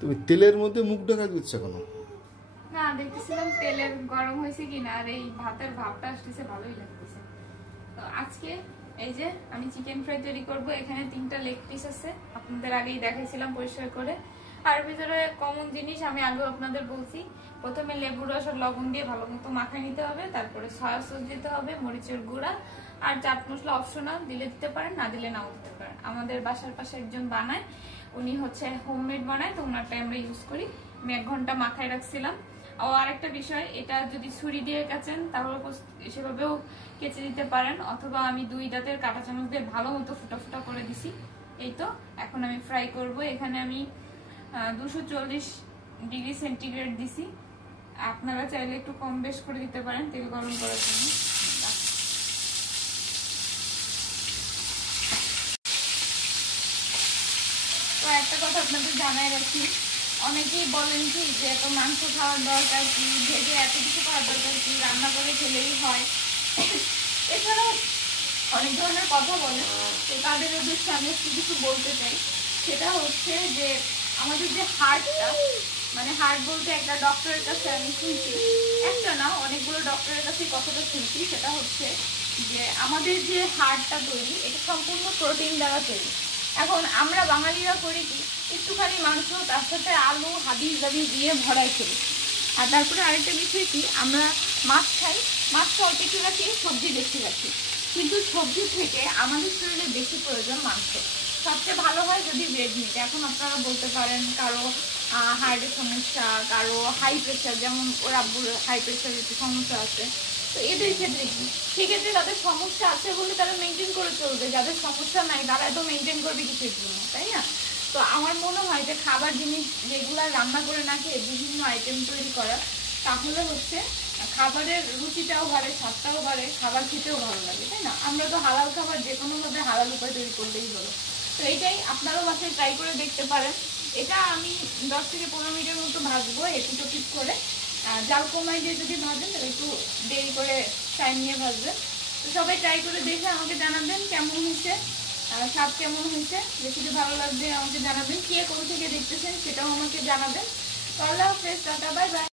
তুমি তেলের মধ্যে মুখ ঢাকা দিচ্ছ কেন? না, দেখতেছিলাম তেলের গরম হয়েছে কিনা, আর এই ভাতের ভাবটা আসতেছে, ভালোই লাগতেছে। তো আজকে এই যে আমি চিকেন ফ্রাই তৈরি করব। এখানে 3টা লেগ পিস আছে, আপনাদের আগেই দেখাইছিলাম পরিষ্কার করে। আর ভিতরে কমন জিনিস আমি আগে আপনাদের বলছি, প্রথমে লেবু রস আর লবণ দিয়ে ভালো মতো মাখায় নিতে হবে, তারপরে সয়া সস দিতে হবে, মরিচের গুঁড়া আর চাট মশলা অপশনাল, দিলে দিতে পারেন, না দিলে নাও দিতে পারেন। আমাদের বাসার পাশে একজন বানায়, উনি হচ্ছে হোমমেড বানায়, তো ওনারটাই আমরা ইউজ করি। আমি 1 ঘন্টা মাখায় রাখছিলাম। ও আরেকটা বিষয়, এটা যদি ছুরি দিয়ে কাটেন তাহলে সেভাবেও কেচে দিতে পারেন, অথবা আমি 2 দাঁতের কাঁটা চামচ দিয়ে ভালো মতো ফুটা ফুটা করে দিছি। এই তো এখন আমি ফ্রাই করব। এখানে আমি 240 ডিগ্রি সেন্টিগ্রেড দিছি, আপনারা চাইলে একটু কম বেশ করে দিতে পারেন তেল গরম করার জন্য। তো একটা কথা আপনাদের জানাই রাখি, অনেকেই বলেন কি যে এত মাংস খাওয়ার দরকার কি, ভেজে এত কিছু খাওয়ার দরকার কি, রান্না করে খেলেই হয়। এছাড়াও অনেক ধরনের কথা বলে, তো তাদের উদ্দেশ্যে আমি একটু কিছু বলতে চাই। সেটা হচ্ছে যে আমাদের যে হার্টটা, মানে হার্ট বলতে একটা ডক্টরের কাছে আমি শুনছি, একটা না অনেকগুলো ডক্টরের কাছে কথাটা শুনছি, সেটা হচ্ছে যে আমাদের যে হার্টটা তৈরি, এটা সম্পূর্ণ প্রোটিন দ্বারা তৈরি। এখন আমরা বাঙালিরা করি কি, একটুখানি মাংস, তার সাথে আলু হাবিজ জাবি দিয়ে ভরাই ফেলি। আর তারপরে আরেকটা বিষয় কি, আমরা মাছ খাই, মাছটা অল্প একটু রাখি, সবজি বেশি রাখি, কিন্তু সবজি থেকে আমাদের শরীরে বেশি প্রয়োজন মাংস। সবচেয়ে ভালো হয় যদি রেড মিট। এখন আপনারা বলতে পারেন কারো হার্টের সমস্যা, কারো হাই প্রেশার, যেমন ওর আব্বুর হাই প্রেশারের একটু সমস্যা আছে, তো এদের ক্ষেত্রে কি, সেক্ষেত্রে তাদের সমস্যা আছে বলে তারা মেনটেন করে চলবে, যাদের সমস্যা নাই তারা তো মেনটেন করবে কিছুর জন্য, তাই না? তো আমার মনে হয় যে খাবার জিনিস রেগুলার রান্না করে না খেয়ে বিভিন্ন আইটেম তৈরি করা, তাহলে হচ্ছে খাবারের রুচিটাও বাড়ে, স্বাদটাও বাড়ে, খাবার খেতেও ভালো লাগে, তাই না? আমরা তো হালাল খাবার যে কোনোভাবে হালাল উপায় তৈরি করলেই হলো। তো এইটাই আপনারাও বাসায় ট্রাই করে দেখতে পারেন। এটা আমি 10 থেকে 15 মিনিটের মতো ভাজবো একটু ঠিক করে। জাল কমাই দিয়ে যদি ভাজেন তাহলে একটু দেরি করে টাইম নিয়ে ভাজবেন। তো সবাই ট্রাই করে দেখে আমাকে জানাবেন কেমন হয়েছে, স্বাদ কেমন হয়েছে। রেসিপি ভালো লাগবে আমাকে জানাবেন, কে কোন থেকে দেখতেছেন সেটাও আমাকে জানাবেন। তো আল্লাহ হাফেজ, টাটা, বাই বাই।